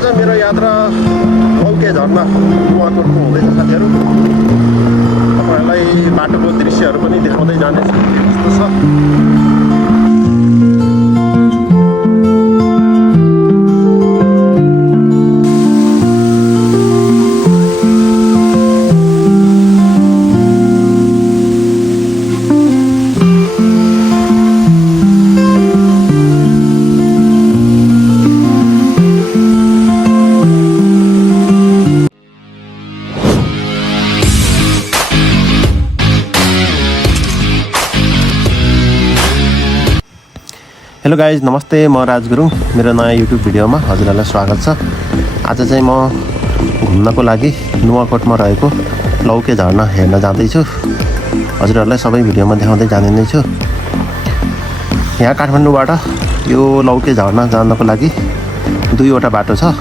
आज मेरो यात्रा लौके झर्ना नुवाकोटको हुँदैछ साथीहरू। तपाईँहरूलाई बाटोको दृश्यहरू पनि देखाउँदै जानेछु कस्तो छ। हेलो गाइज, नमस्ते। म राज गुरुङ। मेरो नयाँ युट्युब भिडियोमा हजुरहरूलाई स्वागत छ। आज चाहिँ म घुम्नको लागि नुवाकोटमा रहेको लौके झरना हेर्न जाँदैछु। हजुरहरूलाई सबै भिडियोमा देखाउँदै जाने नै छु। यहाँ काठमाडौँबाट यो लौके झरना जानको लागि दुईवटा बाटो छ।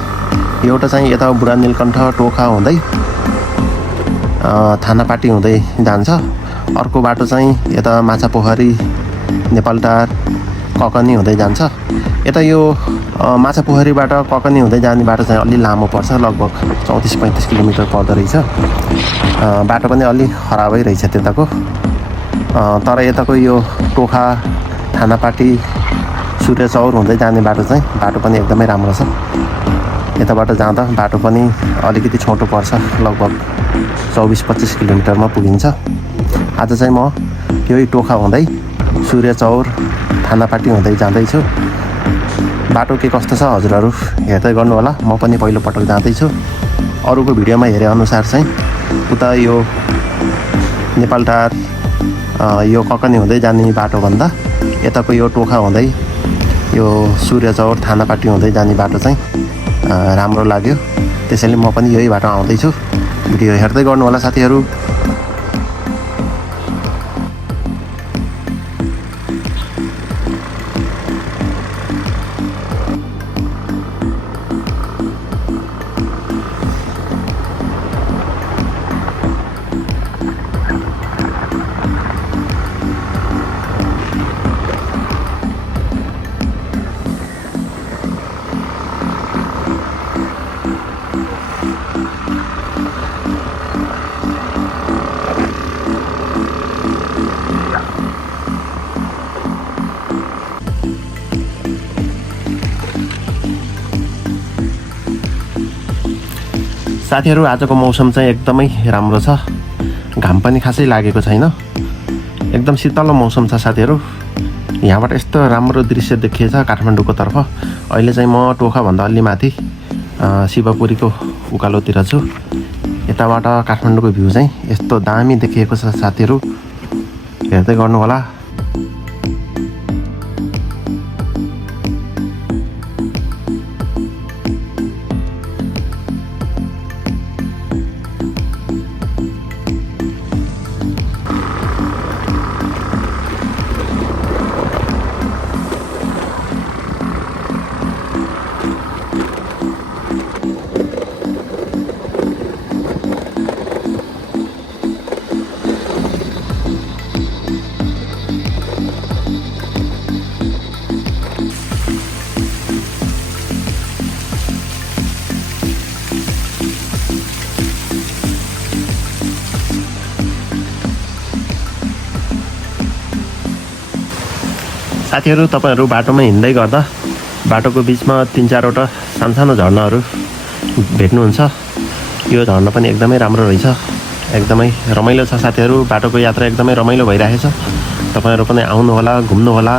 एउटा चाहिँ यता बुढा नीलकण्ठ टोखा हुँदै थानापाटी हुँदै जान्छ। अर्को बाटो चाहिँ यता माछापोखरी नेपालटार ककनी हुँदै जान्छ। यता यो माछापोखरीबाट ककनी हुँदै जाने बाटो चाहिँ अलि लामो पर्छ, लगभग 34-35 किलोमिटर पर्दो रहेछ। बाटो पनि अलि खराबै रहेछ त्यताको। तर यताको यो टोखा थानापाटी सूर्य चौर हुँदै जाने बाटो पनि एकदमै राम्रो छ। यताबाट जाँदा बाटो पनि अलिकति छोटो पर्छ, लगभग 24-25 किलोमिटरमा पुगिन्छ। आज चाहिँ म यही टोखा हुँदै सूर्य चौर थानापाटी हुँदै जाँदैछु। बाटो के कस्तो छ हजुरहरू हेर्दै गर्नु होला। म पनि पहिलोपटक जाँदैछु। अरूको भिडियोमा हेरे अनुसार चाहिँ उता यो नेपालटार यो ककनी हुँदै जाने बाटोभन्दा यताको यो टोखा हुँदै यो सूर्य चौर थानापाटी हुँदै जाने बाटो चाहिँ राम्रो लाग्यो। त्यसैले म पनि यही बाटो आउँदैछु। भिडियो हेर्दै गर्नु होला साथीहरू। साथीहरू आजको मौसम चाहिँ एकदमै राम्रो छ। घाम पनि खासै लागेको छैन। एकदम शीतल मौसम छ साथीहरू। यहाँबाट यस्तो राम्रो दृश्य देखिएछ काठमाडौँको तर्फ। अहिले चाहिँ म टोखाभन्दा अलि माथि शिवपुरीको उकालोतिर छु। यताबाट काठमाडौँको भ्यू चाहिँ यस्तो दामी देखिएको छ साथीहरू, हेर्दै गर्नु होला। साथीहरू तपाईहरु बाटोमा हिँड्दै गर्दा बाटोको बिचमा 3-4वटा सानसानो झरनाहरू भेट्नुहुन्छ। यो झरना पनि एकदमै राम्रो रहेछ, एकदमै रमाइलो छ साथीहरू। बाटोको यात्रा एकदमै रमाइलो भइरहेछ। तपाईहरु पनि आउनु होला, घुम्नु होला।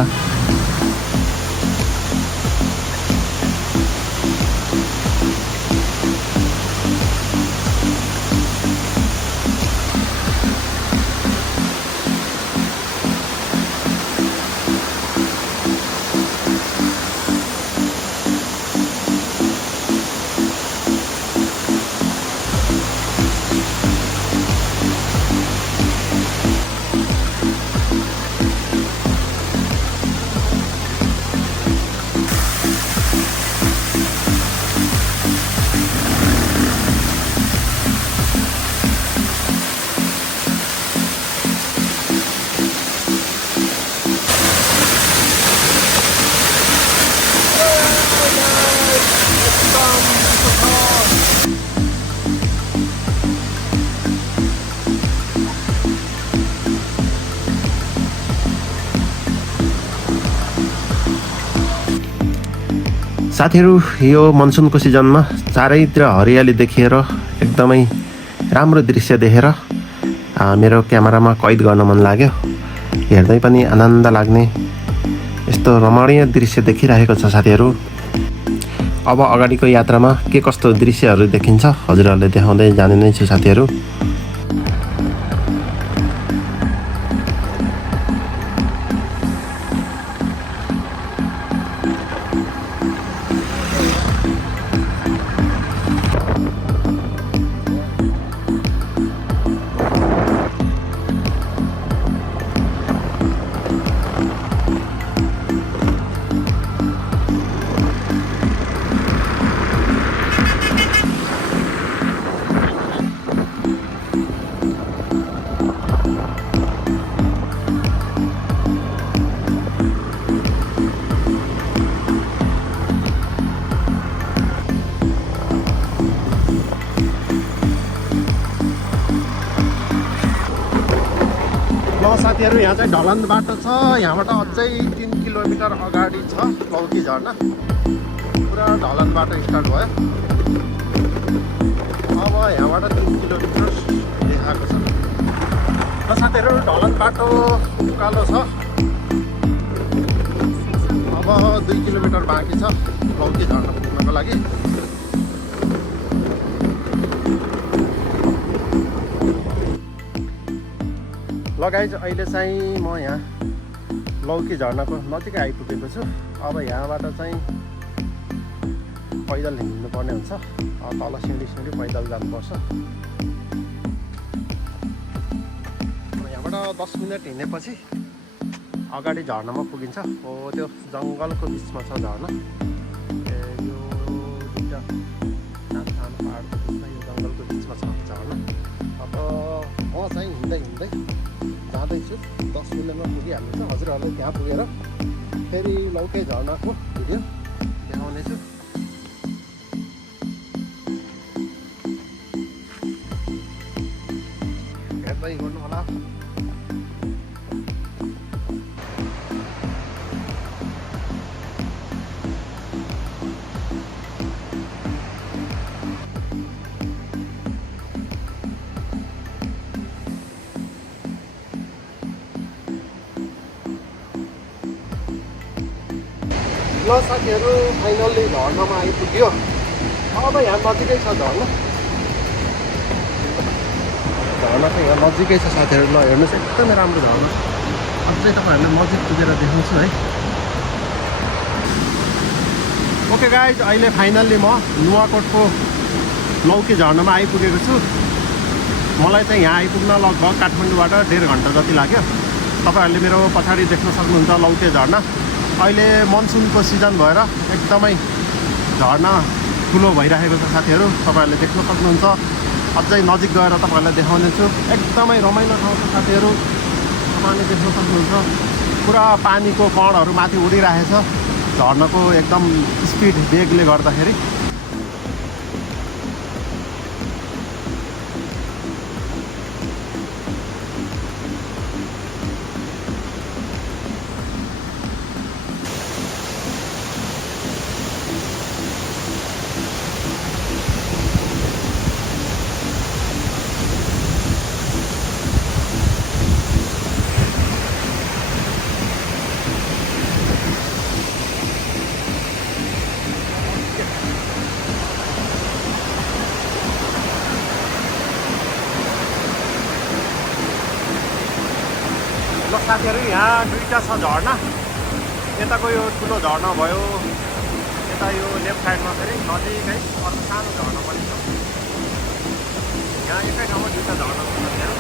साथीहरू यो मनसुनको सिजनमा चारैतिर हरियाली देखेर एकदमै राम्रो दृश्य देखेर मेरो क्यामेरामा कैद गर्न मन लाग्यो। हेर्दै पनि आनन्द लाग्ने यस्तो रमणीय दृश्य देखिरहेको छ साथीहरू। अब अगाडिको यात्रामा के कस्तो दृश्यहरू देखिन्छ हजुरहरूले देखाउँदै जाने नै छु साथीहरू। साथीहरू यहाँ चाहिँ ढलान बाटो छ। यहाँबाट अझै 3 किलोमिटर अगाडि छ लौकी झर्ना। पुरा ढलान बाटो स्टार्ट भयो। अब यहाँबाट 3 किलोमिटर देखाएको छ। र साथीहरू ढलान बाटो उकालो छ। अब 2 किलोमिटर बाँकी छ लौकी झर्ना पुग्नको लागि। ल गाइज अहिले चाहिँ म यहाँ लौकी झर्नाको नजिकै आइपुगेको छु। अब यहाँबाट चाहिँ पैदल हिँड्नुपर्ने हुन्छ। तल सिँढी पैदल जानुपर्छ। यहाँबाट 10 मिनट हिँडेपछि अगाडि झर्नामा पुगिन्छ। हो त्यो जङ्गलको बिचमा छ झर्ना। यो दुईवटा सानो पाहाडको बिचमा यो जङ्गलको बिचमा छ झर्ना। अब म चाहिँ हिँड्दै जाँदैछु। 10 मिनटमा पुगिहाल्नेछु। हजुरहरूलाई त्यहाँ पुगेर फेरि लौकी झर्नाको भिडियो देखाउनेछु। हेर्दै गर्नु होला। ल साथीहरू फाइनल्ली झर्नामा आइपुग्यो। अब यहाँ नजिकै छ झर्ना। झर्ना चाहिँ यहाँ नजिकै छ साथीहरू। ल हेर्नुहोस् एकदमै राम्रो झर्ना। अझै तपाईँहरूलाई नजिक पुगेर देखाउँछु है। ओके गाइज अहिले फाइनल्ली म नुवाकोटको लौकी झर्नामा आइपुगेको छु। मलाई चाहिँ यहाँ आइपुग्न लगभग काठमाडौँबाट 1.5 घन्टा जति लाग्यो। तपाईँहरूले मेरो पछाडि देख्न सक्नुहुन्छ लौकी झर्ना। अहिले मनसुनको सिजन भएर एकदमै झर्ना ठुलो भइरहेको छ साथीहरू। तपाईँहरूले देख्न सक्नुहुन्छ। अझै नजिक गएर तपाईँहरूलाई देखाउने छु। एकदमै रमाइलो ठाउँ छ साथीहरू। तपाईँले देख्न सक्नुहुन्छ पुरा पानीको कणहरू माथि उडिरहेछ झर्नाको एकदम स्पिड वेगले गर्दाखेरि। ल साथीहरू यहाँ दुईवटा छ झर्ना। यताको यो ठुलो झर्ना भयो। यता यो लेफ्ट साइडमा फेरि नजिकै अर्को सानो झर्ना पनि छ। यहाँ एकै ठाउँमा दुईवटा झर्ना छ साथीहरू।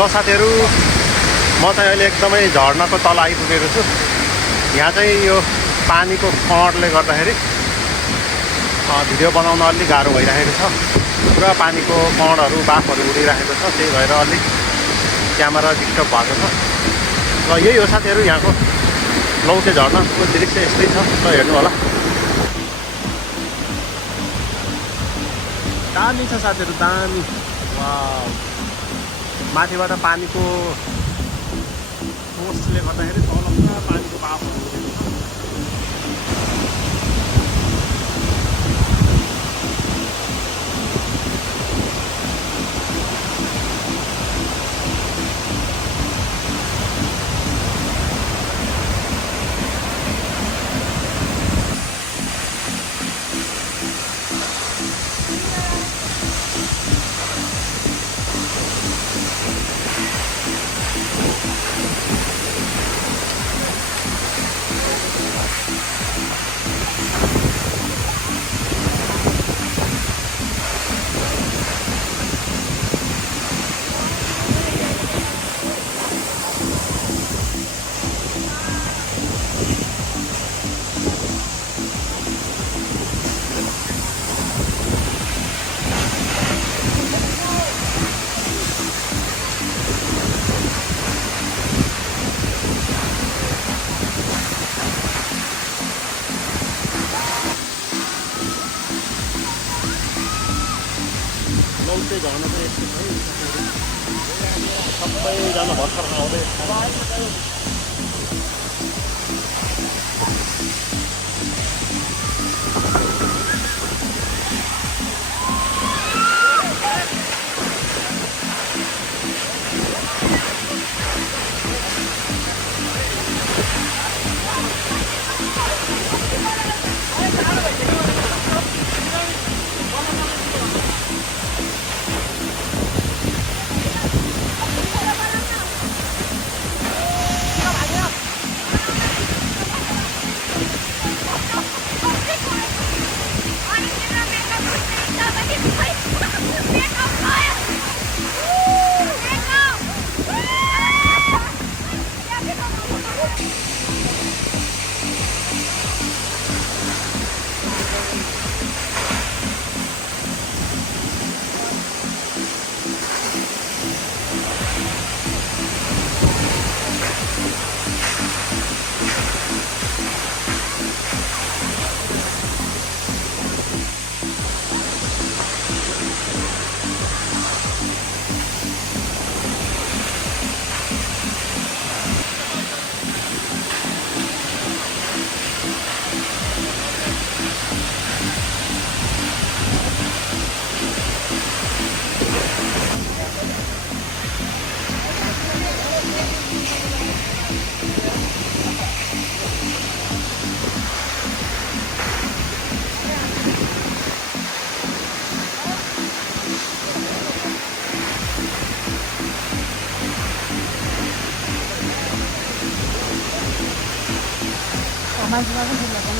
ल साथीहरू म चाहिँ अहिले एकदमै झर्नाको तल आइपुगेको छु। यहाँ चाहिँ यो पानीको कणले गर्दाखेरि भिडियो बनाउन अलिक गाह्रो भइरहेको छ। पुरा पानीको कणहरू बाफहरू उडिरहेको छ। त्यही भएर अलिक क्यामेरा डिस्टर्ब भएको छ। ल यही हो साथीहरू यहाँको लौटे झर्नाको दृश्य यस्तै छ ल हेर्नु होला। दामी छ साथीहरू, दामी। वाउ, माथिबाट पानीको फोर्सले गर्दाखेरि तल पुरा पानीको बहावहरू उठेको छ। लौटे झर्ना चाहिँ यस्तो छ है, सबैजना भर्खर आउँदै। 마지막은 올라가는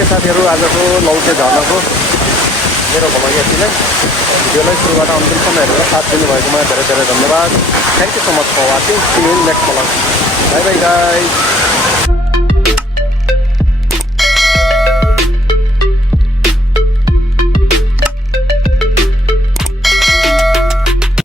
ओके साथीहरू, आजको लौटे झर्नाको मेरो भनाइ यति नै। भिडियोलाई सुरुबाट अन्तिमसम्म हेरेर साथ दिनुभएकोमा धेरै धेरै धन्यवाद। Thank you so much for watching. See you in next vlog. Bye bye guys.